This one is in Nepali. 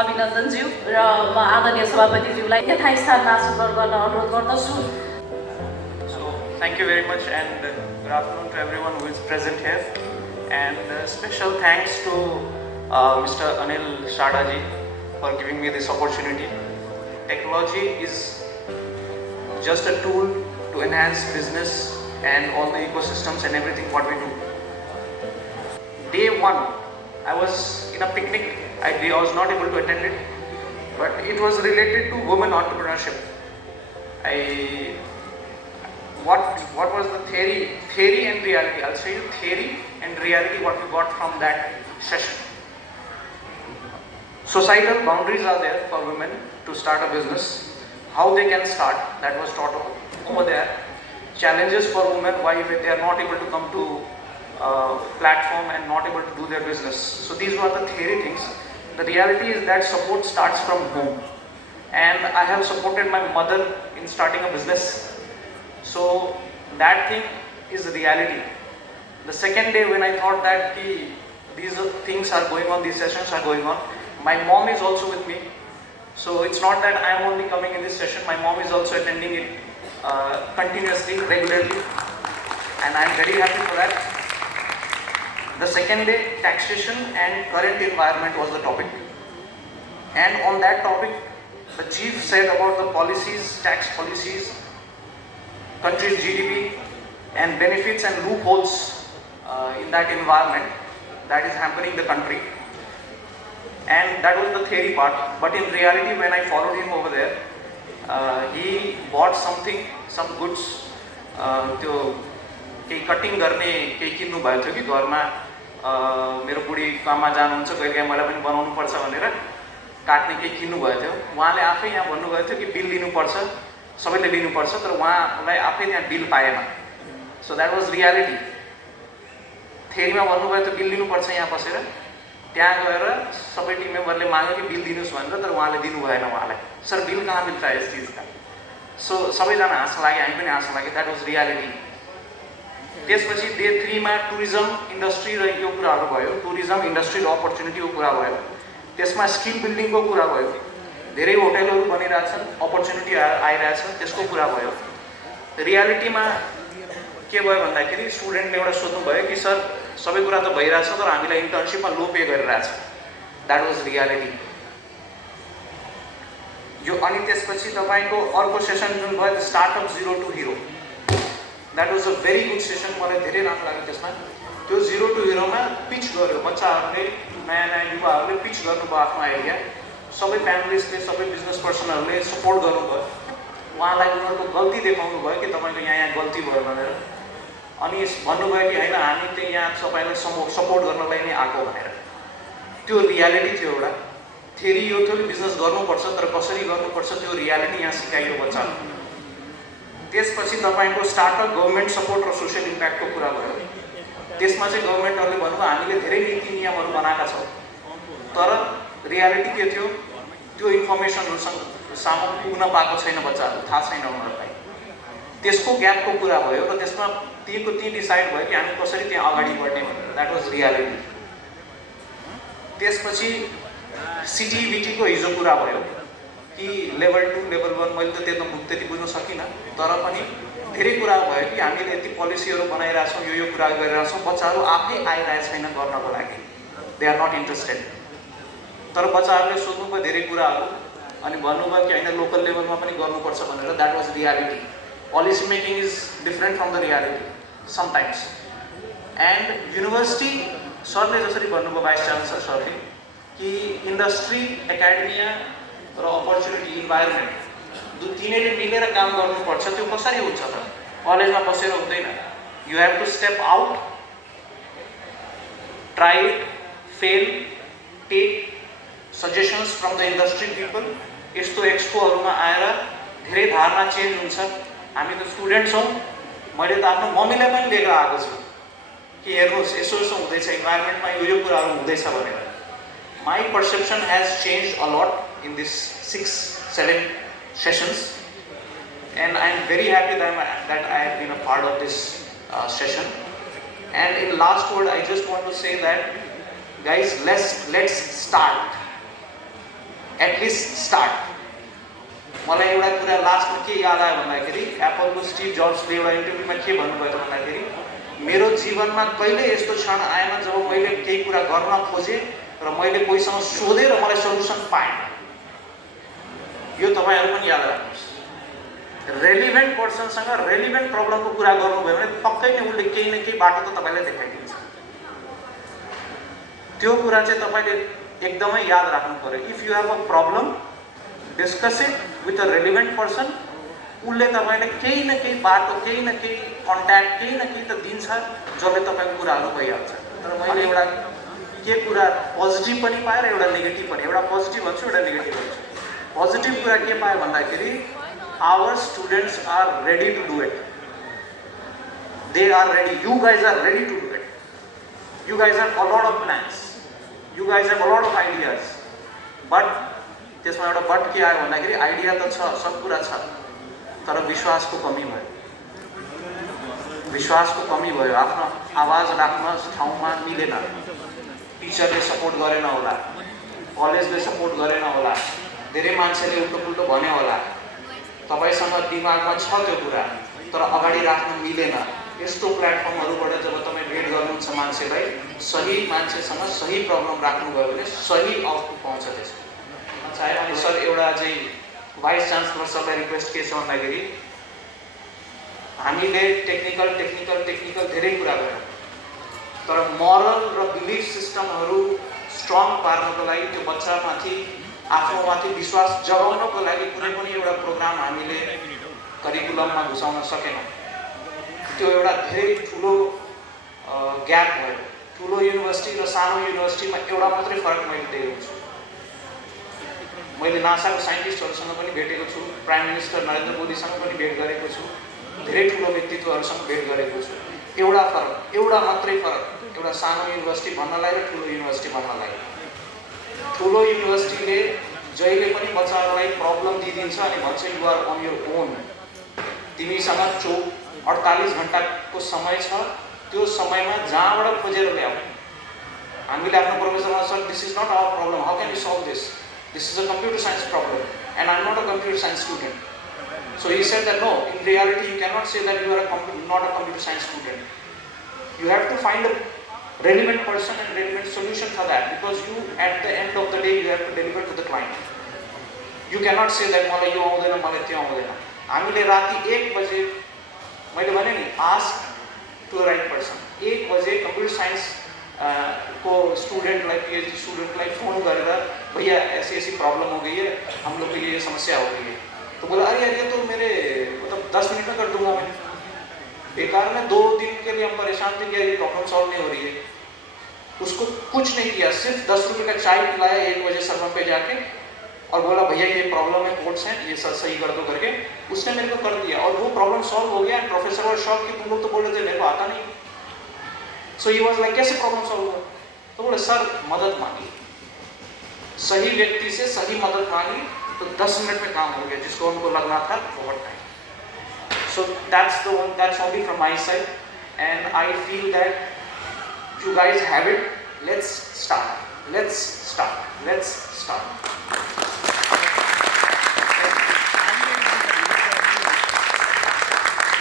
अभिनन्दनज्यू र म आदरणीय सभापतिज्यूलाई यथास्थानमा आसन गर्न अनुरोध गर्दछु। So thank you very much and good afternoon to everyone who is present here, and special thanks to Mr. Anil Shadaji for giving me this opportunity. Technology is just a tool to enhance business and all the ecosystems and everything what we do. Day one, I was in a picnic. I was not able to attend it, but it was related to women entrepreneurship. What was the theory and reality? I'll show you theory and reality what we got from that session. Societal boundaries are there for women to start a business. How they can start, that was taught over there. Challenges for women, why they are not able to come to platform and not able to do their business. So these were the theory things. The reality is that support starts from home, and I have supported my mother in starting a business. So that thing is reality. The second day when I thought that these things are going on, these sessions are going on, my mom is also with me. So it's not that I am only coming in this session, my mom is also attending it continuously, regularly, and I am very happy for that. The second day, taxation and current environment was the topic, and on that topic the chief said about the policies, tax policies, country's GDP and benefits and loopholes in that environment that is hampering the country. And that was the theory part, but in reality when I followed him over there, he bought some goods, त्यो केही कटिङ गर्ने केही किन्नु भएको थियो कि घरमा मेरो बुढी काममा जानुहुन्छ कहिलेकाहीँ मलाई पनि बनाउनु पर्छ भनेर काट्ने केही किन्नु भएको थियो। उहाँले आफै यहाँ भन्नुभएको थियो कि बिल लिनुपर्छ, सबैले लिनुपर्छ, तर उहाँलाई आफै त्यहाँ बिल पाएन। So that was reality. थ्योरीमा भन्नुभयो त बिल लिनुपर्छ यहाँ बसेर, त्यहाँ गएर सबै टिम मेम्बरले माग्यो कि बिल दिनुहोस् भनेर, तर उहाँले दिनु भएन। उहाँलाई सर बिल कहाँ मिल्छ यस चिजका। सो सबैजना हाँस्न लाग्यो, हामी पनि हाँस्न लाग्यो। That was reality. त्यसपछि डे 3 मा टुरिज्म इन्डस्ट्री र यो कुराहरू भयो, टुरिज्म इन्डस्ट्री र अपर्च्युनिटीको कुरा भयो। त्यसमा स्किल बिल्डिङको कुरा भयो, धेरै होटलहरू बनिरहेछन्, अपर्च्युनिटी आइरहेछ, त्यसको कुरा भयो। रियालिटीमा के भयो भन्दाखेरि स्टुडेन्टले एउटा सोध्नुभयो कि सर सबै कुरा त भइरहेछ तर हामीलाई इन्टर्नसिपमा लो पे गरिरहेछ। That was reality. यो अनि त्यसपछि तपाईँको अर्को सेसन जुन भयो startup zero to hero, that was a very good session. मलाई धेरै राम्रो लाग्यो त्यसमा। त्यो जिरो टु हिरोमा पिच गर्यो बच्चाहरूले, नयाँ नयाँ युवाहरूले पिच गर्नुभयो आफ्नो आइडिया। सबै फ्यामिलिजले, सबै बिजनेस पर्सनहरूले सपोर्ट गर्नुभयो। उहाँलाई उनीहरूको गल्ती देखाउनु भयो कि तपाईँको यहाँ गल्ती भयो भनेर, अनि भन्नुभयो कि होइन हामी त यहाँ सबैलाई सपोर्ट गर्नलाई नै आएको भनेर। त्यो रियालिटी थियो एउटा। थ्योरी यो थियो कि बिजनेस गर्नुपर्छ, तर कसरी गर्नुपर्छ त्यो रियालिटी यहाँ सिकाइयो बच्चाहरू। त्यसपछि तपाईँको स्टार्टअप गभर्मेन्ट सपोर्ट र सोसियल इम्प्याक्टको कुरा भयो। त्यसमा चाहिँ गभर्मेन्टहरूले भन्नुभयो हामीले धेरै नीति नियमहरू बनाएका छौँ, तर रियालिटी के थियो त्यो इन्फर्मेसनहरूसँग सामु पुग्न पाएको छैन, बच्चाहरू थाहा छैन उनीहरूलाई। त्यसको ग्यापको कुरा भयो र त्यसमा ती डिसाइड भयो कि हामी कसरी त्यहाँ अगाडि बढ्ने भनेर। That was reality. त्यसपछि सिटिभिटीको हिजो कुरा भयो कि लेभल 2 लेभल 1, मैले त त्यो त्यति बुझ्न सकिनँ, तर पनि धेरै कुरा भयो कि हामीले यति पोलिसीहरू बनाइरहेछौँ, यो कुरा गरिरहेछौँ, बच्चाहरू आफै आइरहेको छैन गर्नको लागि, दे आर नट इन्ट्रेस्टेड। तर बच्चाहरूले सोध्नुभयो धेरै कुराहरू, अनि भन्नुभयो कि होइन लोकल लेभलमा पनि गर्नुपर्छ भनेर। That was reality. Policy making is different from the reality sometimes. And university सरले जसरी भन्नुभयो, भाइस चान्सलर सरले, कि इन्डस्ट्री, एकाडेमिया र अपर्च्युनिटी इन्भाइरोमेन्ट तिनैले मिलेर काम गर्नुपर्छ। त्यो कसरी हुन्छ त? कलेजमा बसेर हुँदैन। You have to step out, try it, fail, take suggestions from the industry people. यस्तो एक्सपोहरूमा आएर धेरै धारणा चेन्ज हुन्छ। हामी त स्टुडेन्ट छौँ, मैले त आफ्नो मम्मीलाई पनि लिएर आएको छु कि हेर्नुहोस् यसो यसो हुँदैछ, इन्भाइरोमेन्टमा यो कुराहरू हुँदैछ भनेर। My perception has change a lot in this 6-7 sessions, and I am very happy that I have been a part of this session. And in last word I just want to say that guys, let's start. At least start. मलाई एउटा कुरा लास्टमा के याद आयो भन्दाखेरि एप्पलको स्टिभ जब्सले एउटा इन्टरभ्यूमा के भन्नुभयो भन्दाखेरि मेरो जीवनमा कहिले यस्तो क्षण आएन जब मैले केही कुरा गर्न खोजेँ र मैले कोहीसँग सोधेँ र मलाई सल्युसन पाएँ। यो तपाईँहरू पनि याद राख्नुहोस्। रेलिभेन्ट पर्सनसँग रेलिभेन्ट प्रब्लमको कुरा गर्नुभयो भने पक्कै नै उसले केही न केही बाटो त तपाईँलाई देखाइदिन्छ। त्यो कुरा चाहिँ तपाईँले एकदमै याद राख्नु पर्यो। If you have a problem, discuss it with a relevant person. उसले तपाईँले केही न केही बाटो, केही न केही कन्ट्याक्ट, केही न केही त दिन्छ जसले तपाईँको कुराहरू भइहाल्छ। तर मैले एउटा के कुरा पोजिटिभ पनि पाएँ र एउटा नेगेटिभ पनि। एउटा पोजिटिभ भन्छु, एउटा नेगेटिभ भन्छु। पोजिटिभ कुरा के पाएँ भन्दाखेरि our students are ready to do it. They are ready. You guys are ready to do it. You guys have a lot of plans. You guys have a lot of ideas. But त्यसमा एउटा बट के आयो भन्दाखेरि आइडिया त छ, सब कुरा छ, तर विश्वासको कमी भयो। विश्वासको कमी भयो। आफ्नो आवाज राख्न ठाउँमा मिलेन। टिचरले सपोर्ट गरेन होला, कलेजले सपोर्ट गरेन होला, धेरै मान्छेले उल्टो पुल्टो भन्यो होला, तपाईँसँग दिमागमा छ त्यो कुरा तर अगाडि राख्न मिलेन। यस्तो प्लेटफर्महरूबाट जब तपाईँ भेट गर्नुहुन्छ मान्छेलाई, सही मान्छेसँग सही प्रब्लम राख्नुभयो भने सही आउटपुट पाउँछ त्यसको। चाहे अनि सर एउटा चाहिँ भाइस चान्सलर सरलाई रिक्वेस्ट के छ भन्दाखेरि हामीले टेक्निकल धेरै कुरा गऱ्यौँ, तर मोरल र बिलिफ सिस्टमहरू स्ट्रङ पार्नको लागि, त्यो बच्चामाथि आफूमाथि विश्वास जगाउनको लागि कुनै पनि एउटा प्रोग्राम हामीले करिकुलममा घुसाउन सकेनौँ। त्यो एउटा धेरै ठुलो ग्याप भयो। ठुलो युनिभर्सिटी र सानो युनिभर्सिटीमा एउटा मात्रै फरक मैले देखेको छु। मैले नासाको साइन्टिस्टहरूसँग पनि भेटेको छु, प्राइम मिनिस्टर नरेन्द्र मोदीसँग पनि भेट गरेको छु, धेरै ठुलो व्यक्तित्वहरूसँग भेट गरेको छु। एउटा फरक, एउटा मात्रै फरक, एउटा सानो युनिभर्सिटी भन्नलाई र ठुलो युनिभर्सिटी भन्नलाई। ठुलो युनिभर्सिटीले जहिले पनि बच्चाहरूलाई प्रब्लम दिइदिन्छ अनि भन्छ you are on your own. तिमीसँग 48 घन्टाको समय छ, त्यो समयमा जहाँबाट खोजेर ल्याऊ। हामीले आफ्नो प्रोफेसरमा sir this is not our problem, how can you solve this? This is a computer science problem and I'm not a computer science student. So he said that no, in reality you cannot say that you are not a computer science student. You have to find a relevant person and relevant solution for that, because you at the end of the day you have to deliver to the client. You cannot say that मलाई यो आउँदैन, मलाई त्यो आउँदैन। हामीले राति 1 बजे मैले भने नि ask to the right person। 1 बजे computer science को स्टूडेंटलाई, पीएचडी स्टूडेंटलाई फोन गरेर भैया ऐसी ऐसी प्रॉब्लम हो गई है, हम लोग के लिए ये समस्या हो गई है। तो बोला अरे यार ये तो मेरे मतलब 10 मिनट में कर दूंगा मैं। बेकार में 2 दिन के लिए हम परेशान थे कि ये प्रॉब्लम सॉल्व नहीं हो रही है। उसको कुछ नहीं किया, सिर्फ 10 रुपये का चाय पिलाया 1 बजे सर्वर पे जाके और बोला भैया ये प्रॉब्लम है, कोड्स हैं, ये सब सही कर दो करके उसने मेरे को कर दिया और वो प्रॉब्लम सॉल्व हो गया। प्रोफेसर और शॉक कि तुम लोग तो बोल रहे थे मेरे को आता नहीं। सो ही वाज लाइक कैसे प्रॉब्लम सॉल्व हुआ? तो बोले सर मदद मांगी, सही व्यक्ति से सही मदद मांगी तो 10 मिनट में काम हो गया जिसको उनको लगना था बहुत time. So that's only from my side and I feel that you guys have it. Let's start.